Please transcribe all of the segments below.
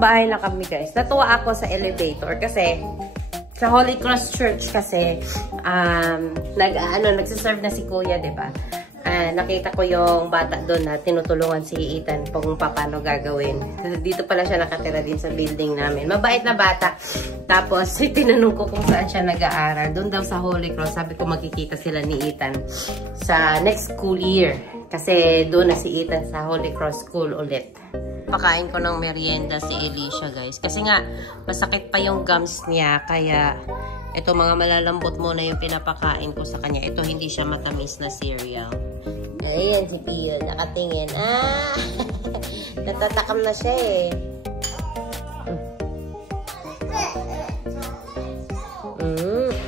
bahay na kami guys. Natuwa ako sa elevator kasi sa Holy Cross Church kasi nagsiserve na si Kuya, 'di ba? Nakita ko yung bata doon na tinutulungan si Ethan kung paano gagawin. Dito pala siya nakatira din sa building namin. Mabait na bata. Tapos, tinanong ko kung saan siya nag-aaral. Doon daw sa Holy Cross. Sabi ko magkikita sila ni Ethan sa next school year. Kasi doon na si Ethan sa Holy Cross School ulit. Pakain ko ng merienda si Alicia guys. Kasi nga, masakit pa yung gums niya. Kaya, ito mga malalambot muna yung pinapakain ko sa kanya. Ito hindi siya matamis na cereal. Ayan si Pio, nakatingin. Natatakam na siya eh.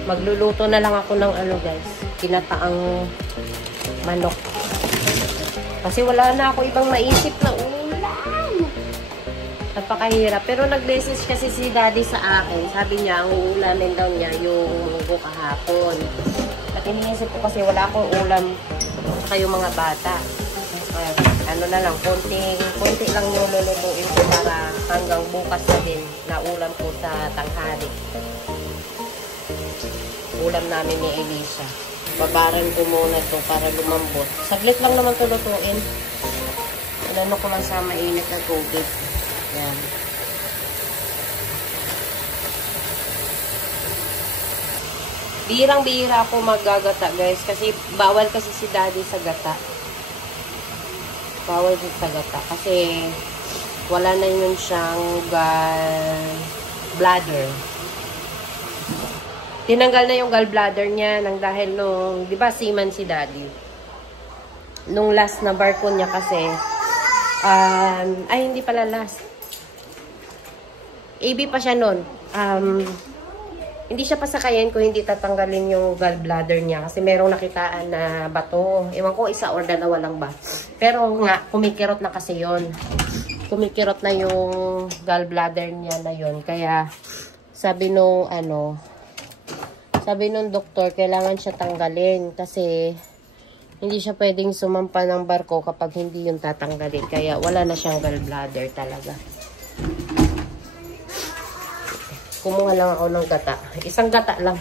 Magluluto na lang ako ng ano guys, kinataang manok. Kasi wala na ako ibang maisip na ulam. Napakahirap. Pero nag-message kasi si Daddy sa akin. Sabi niya, ang uulamin daw niya yung munggo kahapon. At iniisip ko kasi wala akong ulam kayo mga bata. Ano na lang, konti lang yung lulutuin ko para hanggang bukas na din na ulam ko sa tanghali. Ulam namin ni Elisa. Babaran ko muna ito para lumambot. Saglit lang naman ito lutuin. Ano ko lang sa mainit na tubig. Yan. Bihirang-bihira ako maggagata guys. Kasi bawal kasi si Daddy sa gata. Bawal sa gata. Kasi wala na yun siyang gallbladder. Tinanggal na yung gallbladder niya nang dahil nung, di ba, seaman si Daddy. Nung last na barko niya kasi, ay hindi pala last. AB pa siya nun. Hindi siya pasakayin kung hindi tatanggalin yung gallbladder niya kasi merong nakitaan na bato. Ewan ko, isa or dalawa lang ba. Pero nga, kumikirot na kasi yon. Kumikirot na yung gallbladder niya na yon. Kaya, sabi nung doktor, kailangan siya tanggalin kasi hindi siya pwedeng sumampa ng barko kapag hindi yung tatanggalin. Kaya wala na siyang gallbladder talaga. Kumuha lang ako ng gata. Isang gata lang.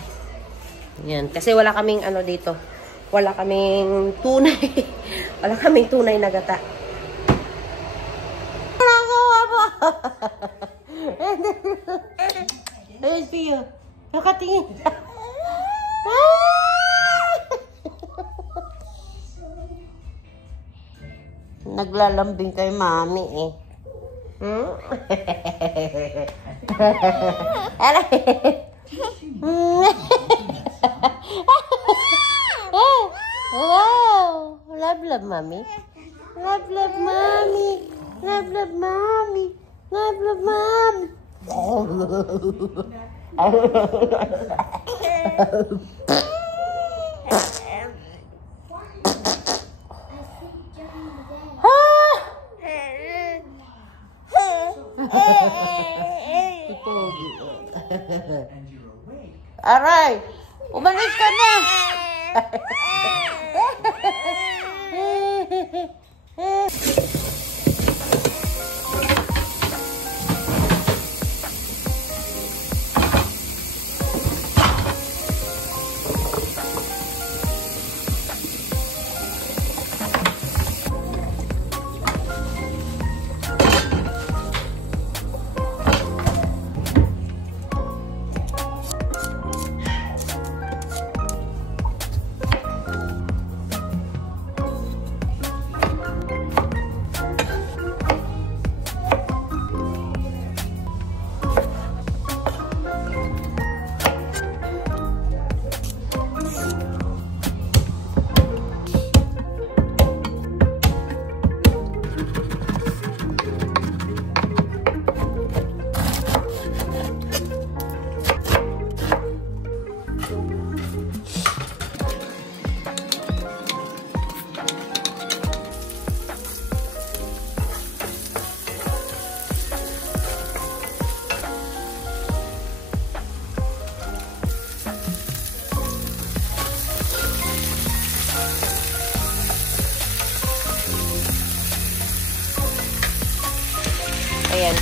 Yan. Kasi wala kaming dito. Wala kaming tunay. Wala kaming tunay na gata. Ayun, Pio. Nakatingin. Naglalambing kay mami eh. Wow! Love mommy. Love mommy. Love mommy. Love mommy. Aray! Umalis ka na!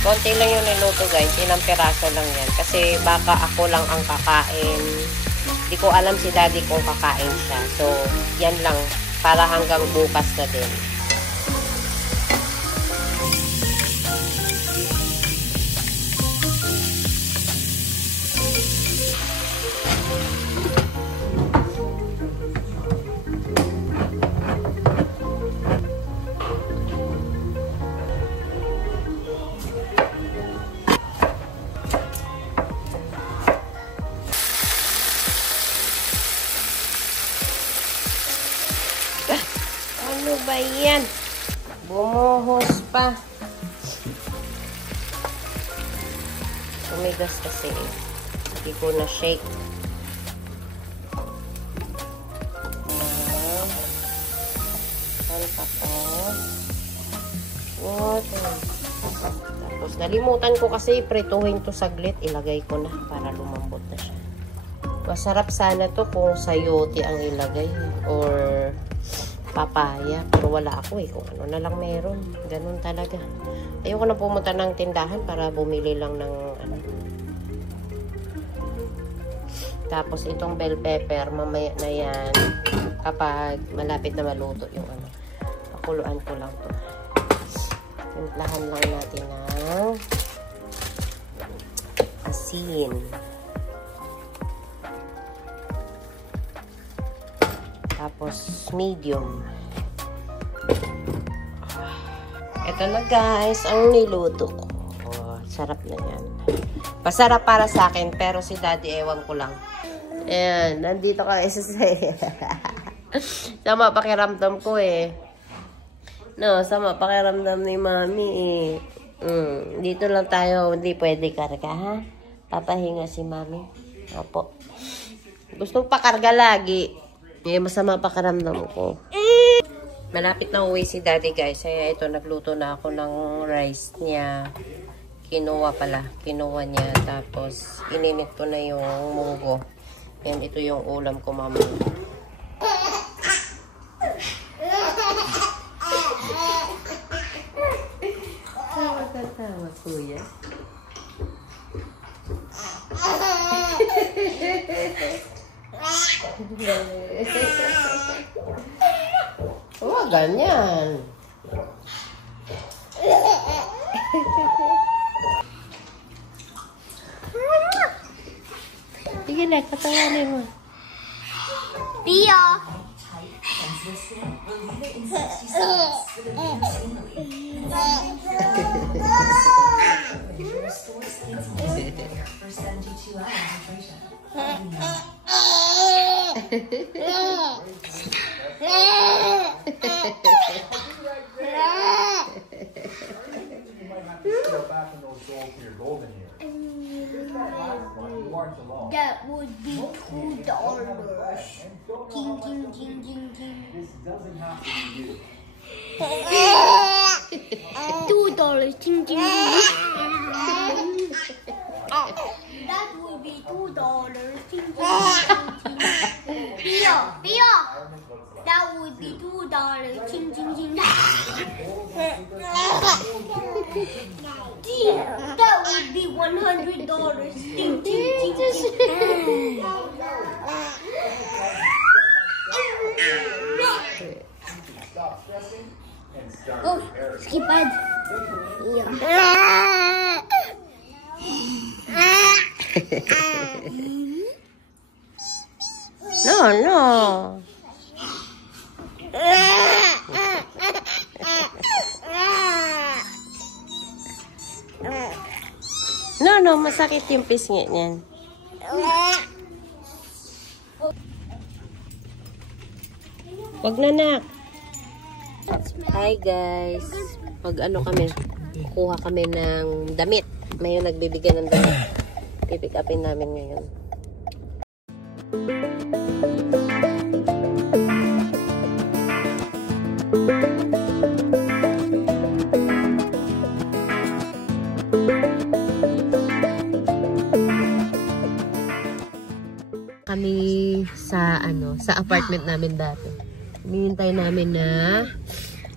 Konti lang yung niluto guys. Ilang piraso lang yan. Kasi baka ako lang ang kakain. Hindi ko alam si daddy kung kakain siya. So, yan lang. Para hanggang bukas na din. Ano ba yan? Bumuhos pa. Tumigas kasi. Hindi ko na shake. Ano pa po? Tapos nalimutan ko kasi prituhin to saglit. Ilagay ko na para lumambot na siya. Masarap sana to kung sayote ang ilagay. Or papaya. Pero wala ako eh. Kung ano na lang meron. Ganun talaga. Ayoko na pumunta ng tindahan para bumili lang ng ano. Tapos itong bell pepper, mamaya na yan. Kapag malapit na maluto yung ano. Pakuluan ko lang to. Timplahan lang natin ng asin. Tapos, medium. Ito na guys, ang niluto ko. Oh, sarap na yan. Masarap para sa akin, pero si daddy, ewan ko lang. Ayan, nandito ka isa sama pakiramdam ko eh. No, sama pakiramdam ni mami eh. Dito lang tayo, hindi pwede karga ha. Papahinga si mami. Opo. Gustong pakarga lagi. Eh, masama pakiramdam ko. Malapit na uwi si daddy guys. Kaya ito, nagluto na ako ng rice niya. Kinuha pala. Kinuha niya. Tapos, ininit ko na yung munggo. Yan, ito yung ulam ko mamaya. Tawa-tawa, kuya. Oh, ganyan. Sige na, katawanin mo. Pia! That would be $2. King, king, king, king, king. $2. King, king, king. That would be $2. King, king, king, king. Pia, Pia. That would be $2. King, king, king. That would be $100. King, king, king, king. Oh, skipad. No, no. No, masakit yung pisngi niyan. Wag na, nak. Hi guys. Pag ano kami, kukuha kami ng damit. May nagbibigyan ng damit. Pipick upin namin ngayon. Kami sa sa apartment namin dati. Hinihintay namin na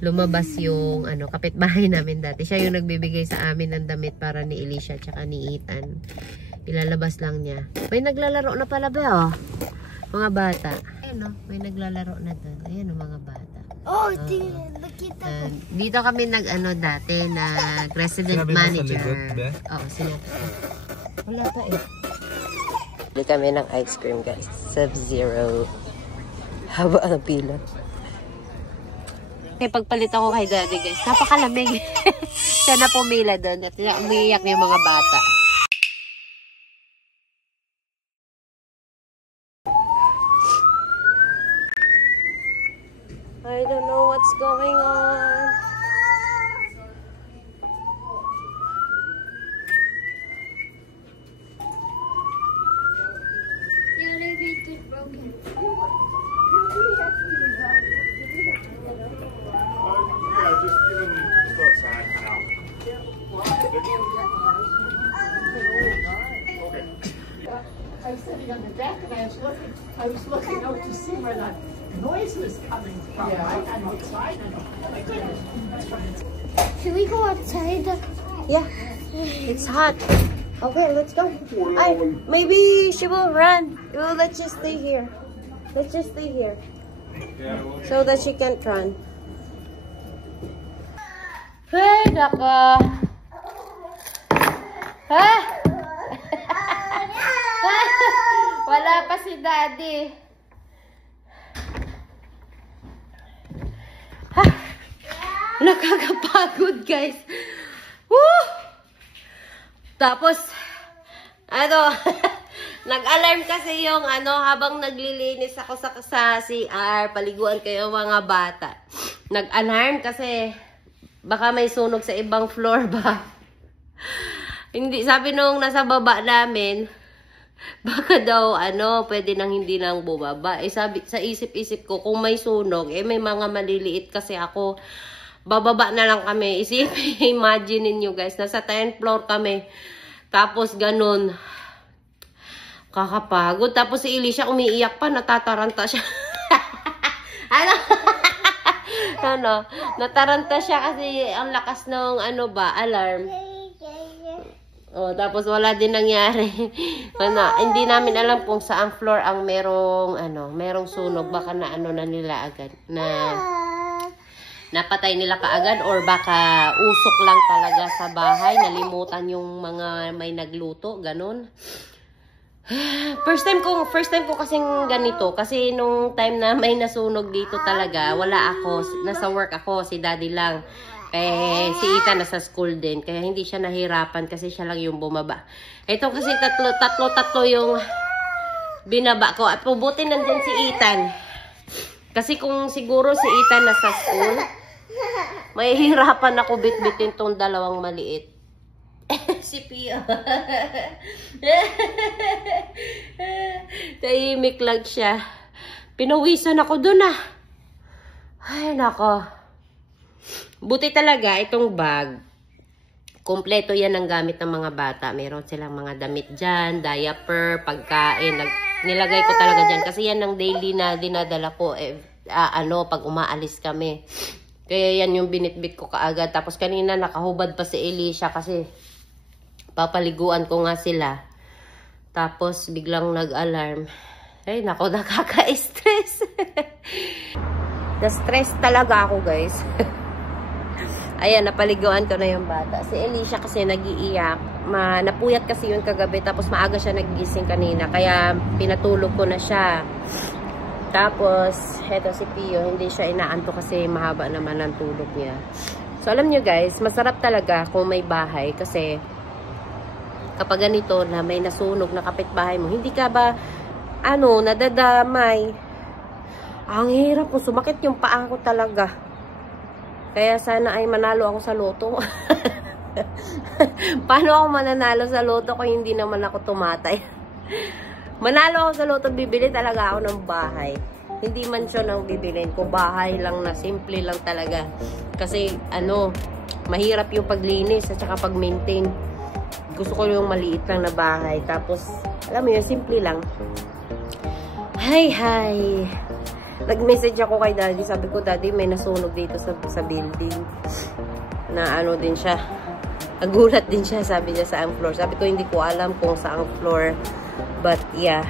lumabas yung kapitbahay namin dati. Siya yung nagbibigay sa amin ng damit para ni Alicia tsaka ni Ethan. Ilalabas lang niya. May naglalaro na pala ba, mga bata. Ayun, may naglalaro na doon. Ayun, mga bata. Oh, nakita ko. Dito kami dati, nag-resident manager. Oo, sinabi. Wala pa eh. Bili kami ng ice cream, guys. Sub-Zero. Haba ang pila. Okay, pagpalit ako kay Daddy, guys. Napakalamig. Siya na pumila doon. At umiiyak yung mga bata. I don't know what's going on. The elevator broken. Yeah, just give him just outside now. Okay. I was sitting on the deck and I was looking out to see where that noise was coming from. Yeah. Right? I'm outside and oh my goodness. Should we go outside? Yeah, it's hot. Okay, let's go. Maybe she will run. Well, let's just stay here. Let's just stay here. So that she can't run. Hey, nako. Ha? Wala pa si Daddy. Ha? Nakakapagod, guys. Woo! Tapos, nag-alarm kasi yung habang naglilinis ako sa CR, paliguan kayo mga bata. Nag-alarm kasi baka may sunog sa ibang floor ba. Hindi, sabi nung nasa baba namin, baka daw pwede nang hindi nang bumaba. Sabi, sa isip-isip ko, kung may sunog, may mga maliliit kasi ako. Bababa na lang kami. Imagine niyo guys, nasa 10th floor kami. Tapos ganun. Kakapagod. Tapos si Alicia umiiyak pa, natataranta siya. Nataranta siya kasi ang lakas ng alarm. Oh, tapos wala din nangyari. Hindi namin alam kung saang floor ang merong sunog. Baka na nila agad. Napatay nila kaagad or baka usok lang talaga sa bahay. Nalimutan yung mga may nagluto. Ganun. First time ko kasing ganito. Kasi nung time na may nasunog dito talaga, wala ako. Nasa work ako. Si Daddy lang. Si Ethan nasa school din. Kaya hindi siya nahirapan kasi siya lang yung bumaba. Ito kasi tatlo yung binaba ko. At pubuti nandun si Ethan. Kasi kung siguro si Ethan nasa school, may hirapan ako bit-bitin tong dalawang maliit. Si Pio. Tahimik lang siya. Pinawisan ako dun Ay, nako. Buti talaga itong bag. Kompleto yan ang gamit ng mga bata. Meron silang mga damit dyan, diaper, pagkain. Nilagay ko talaga dyan. Kasi yan ang daily na dinadala ko. Pag umaalis kami. Kaya yan yung binitbit ko kaagad. Tapos kanina nakahubad pa si Alicia kasi papaliguan ko nga sila. Tapos biglang nag-alarm. Ay, nako, nakaka-stress. Na-stress talaga ako, guys. Ayan, napaliguan ko na yung bata. Si Alicia kasi nag-iiyak. Napuyat kasi yun kagabi. Tapos maaga siya nagigising kanina. Kaya pinatulog ko na siya. Tapos, heto si Pio. Hindi siya inaanto kasi mahaba naman ang tulog niya. So, alam nyo guys, masarap talaga kung may bahay. Kasi, kapag ganito na may nasunog na kapitbahay mo, hindi ka ba, nadadamay. Ang hirap ko. Sumakit yung paa ko talaga. Kaya sana ay manalo ako sa loto. Paano ako mananalo sa loto kung hindi naman ako tumatay? Manalo ako sa loto, bibili talaga ako ng bahay. Hindi mansyon ang bibilin ko. Bahay lang na, simple lang talaga. Kasi, mahirap yung paglinis at saka pag-maintain. Gusto ko yung maliit lang na bahay. Tapos, alam mo yun, simple lang. Hi! nag-message ako kay daddy. Sabi ko, daddy, may nasunog dito sa building. Na ano din siya. Nagulat din siya, sabi niya, saang floor. Sabi ko, hindi ko alam kung saang floor. But, yeah.